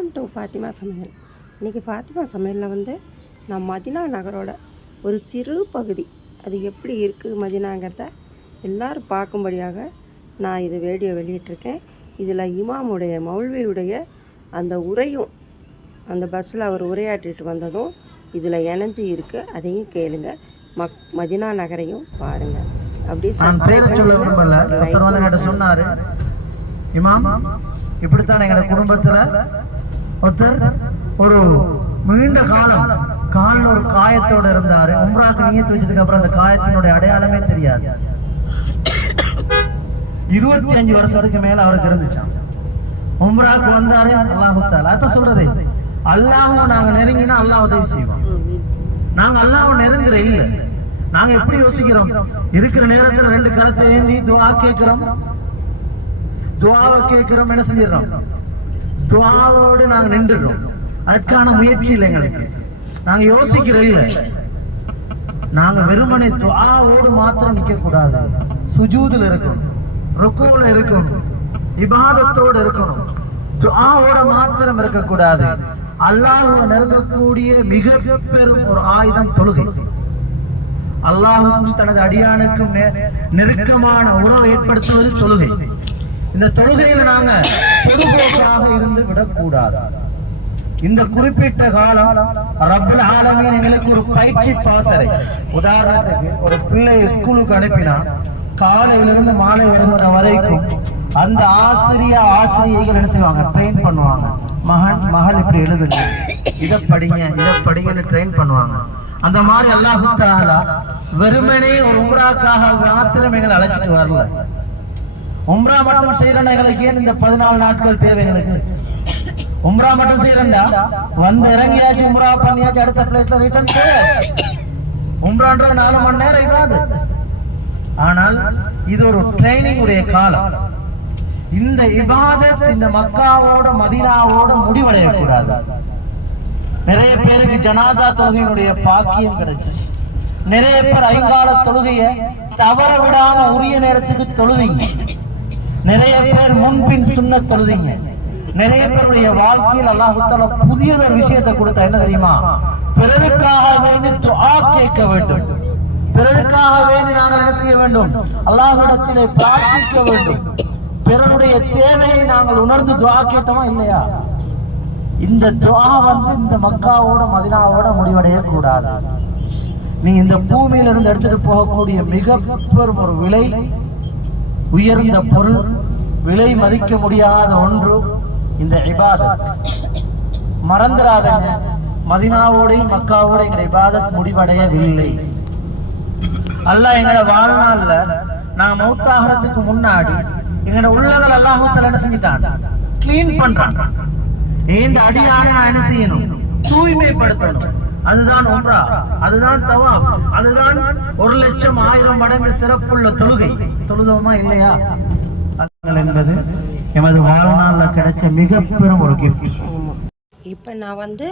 Welcome to Fathima சமையல். இன்றைக்கி ஃபாத்திமா சமையலில் வந்து நான் மதினா நகரோட ஒரு சிறு பகுதி. அது எப்படி இருக்குது மதினாங்கிறத எல்லாரும் பார்க்கும்படியாக நான் இது வீடியோ வெளியிட்டிருக்கேன். இதில் இமாமுடைய மௌல்வியுடைய அந்த உரையும் அந்த பஸ்ஸில் அவர் உரையாற்றிட்டு வந்ததும் இதில் இணைஞ்சு இருக்குது அதையும் கேளுங்க. மக் மதினா நகரையும் பாருங்கள் அப்படியே வந்து என்கிட்ட சொன்னாரு இமாம் இப்படித்தான் எங்க குடும்பத்துல ஒருத்தர் ஒரு நீண்ட காலம் காலில் ஒரு காயத்தோட இருந்தாரு. உம்ராக்கு நீத்து வச்சதுக்கு அப்புறம் அந்த காயத்தினுடைய அடையாளமே தெரியாது. இருபத்தி அஞ்சு வருஷத்துக்கு மேல அவருக்கு இருந்துச்சான் உம்ராக்கு வந்தாரு அல்லாஹு அதான் சொல்றதே அல்லாஹும் நாங்க நெருங்கினா அல்லாஹ் உதவி செய்வோம் நாங்க அல்லாஹ் நெருங்குற இல்ல. நாங்க எப்படி யோசிக்கிறோம்? இருக்கிற நேரத்துல ரெண்டு கரத்தை ஏந்தி துவா கேட்கிறோம். துவாவை கேட்கிறோம் என்ன செஞ்சிடறோம்? துவாவோடு நாங்க நின்றுடுறோம் அதற்கான முயற்சி இல்லை எங்களுக்கு. நாங்க யோசிக்கிறோம் இல்ல. நாங்க வெறுமனை துவாவோடு மாத்திரம் நிக்க கூடாது சுஜூதுல இருக்கணும். ருக்குல இருக்கணும். இபாதத்தோடு இருக்கணும். துவாவோட மாத்திரம் இருக்கக்கூடாது. அல்லாஹ்வை நெருங்கக்கூடிய மிக பெரும் ஒரு ஆயுதம் தொழுகை. அல்லாஹுக்கும் தனது அடியானுக்கும் நெருக்கமான உறவை ஏற்படுத்துவது தொழுகை. இந்த தொழுகையில நாங்க பொதுபோக்கு இருந்து விடக்கூடாது. இந்த குறிப்பிட்ட காலம் ரப்பல் ஆலமீன் எங்களுக்கு ஒரு பயிற்சி பாசறை. உதாரணத்துக்கு ஒரு பிள்ளையை ஸ்கூலுக்கு அனுப்பினா காலையிலிருந்து மாலை வருகிற வரைக்கும் அந்த ஆசிரிய ஆசிரியர்கள் என்ன செய்வாங்க? ட்ரெயின் பண்ணுவாங்க. மகன் மகள் இப்படி எழுதுங்க. இதை படிங்க இதை படிங்கன்னு ட்ரெயின் பண்ணுவாங்க. அந்த மாதிரி அல்லாஹு தாலா வெறுமனே ஒரு உம்ராக்காக மாத்திரம் எங்களை அழைச்சிட்டு வரல. உம்ரா மட்டும் செய்யறோம்னா எங்களுக்கு ஏன் இந்த பதினாலு நாட்கள் தேவை எங்களுக்கு? உம்ரா மட்டும் செய்யறா வந்து இறங்கியாச்சு உம்ரா பண்ணியாச்சு அடுத்த பிளேட்ல ரிட்டர்ன் உம்ரான்ற நாலு மணி நேரம் இதாது ஆனால் இது ஒரு ட்ரைனிங் உடைய காலம். இந்த இபாதத் இந்த மக்காவோட மதீனாவோட முடிவடையக்கூடாது. நிறைய பேருக்கு ஜனாசா தொழுகையினுடைய பாக்கியம் கிடைச்சு. நிறைய பேர் ஐங்கால தொழுகைய தவற விடாம உரிய நேரத்துக்கு தொழுதிங்க நிறைய பேர் முன்பின் சுண்ண தொழுதிங்க நிறைய பேருடைய வாழ்க்கையில் அல்லாஹுத்தால புதிய புதியதொரு விஷயத்தை கொடுத்தா என்ன தெரியுமா? பிறருக்காக வேண்டி துஆ கேட்க வேண்டும். பிறருக்காக வேண்டி நாங்கள் என்ன செய்ய வேண்டும்? அல்லாஹிடத்திலே பிரார்த்திக்க வேண்டும். பிறருடைய தேவையை நாங்கள் உணர்ந்து துவா கேட்டோமா இல்லையா? இந்த துவா வந்து இந்த மக்காவோட மதினாவோட முடிவடைய கூடாது நீ இந்த பூமியில இருந்து எடுத்துட்டு போகக்கூடிய மிக பெரும் ஒரு விலை உயர்ந்த பொருள் விலை மதிக்க முடியாத ஒன்று இந்த இபாதத். மறந்துடாதங்க. மதினாவோடையும் மக்காவோட எங்க இபாதத் முடிவடையவில்லை. அல்லாஹ் எங்களை வாழ்நாள்ல நான் மௌத்தாகிறதுக்கு முன்னாடி எங்களோட உள்ளங்கள் அல்லாஹூத்தல் என்ன செஞ்சுட்டான்? கிளீன் பண்றான். ஏண்ட அடியான நான் என்ன செய்யணும்? தூய்மைப்படுத்தணும். அதுதான் ஒன்றா அதுதான் தவா அதுதான் ஒரு லட்சம் ஆயிரம் மடங்கு சிறப்புள்ள தொழுகை. தொழுதோமா இல்லையா? என்பது எமது வாழ்நாளில் கிடைச்ச மிக பெரும் ஒரு கிஃப்ட் இப்போ நான் வந்து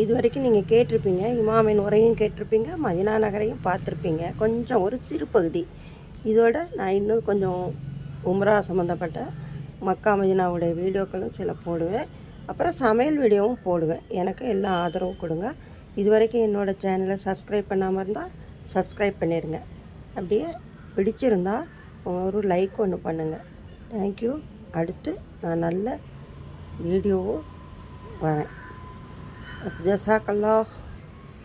இது வரைக்கும் நீங்கள் கேட்டிருப்பீங்க இமாமின் உரையும் கேட்டிருப்பீங்க மதினா நகரையும் பார்த்துருப்பீங்க. கொஞ்சம் ஒரு சிறு பகுதி. இதோட நான் இன்னும் கொஞ்சம் உம்ரா சம்மந்தப்பட்ட மக்கா மதினாவுடைய வீடியோக்களும் சில போடுவேன். அப்புறம் சமையல் வீடியோவும் போடுவேன். எனக்கு எல்லாம் ஆதரவும் கொடுங்க. இது வரைக்கும் என்னோடய சேனலை சப்ஸ்கிரைப் பண்ணாமல் இருந்தால் சப்ஸ்கிரைப் பண்ணிடுங்க அப்படியே பிடிச்சிருந்தால் ஒரு லைக் ஒன்று பண்ணுங்கள் தேங்க்யூ அடுத்து நான் நல்ல வீடியோவும் வரேன். ஜசாக் அல்லாஹ்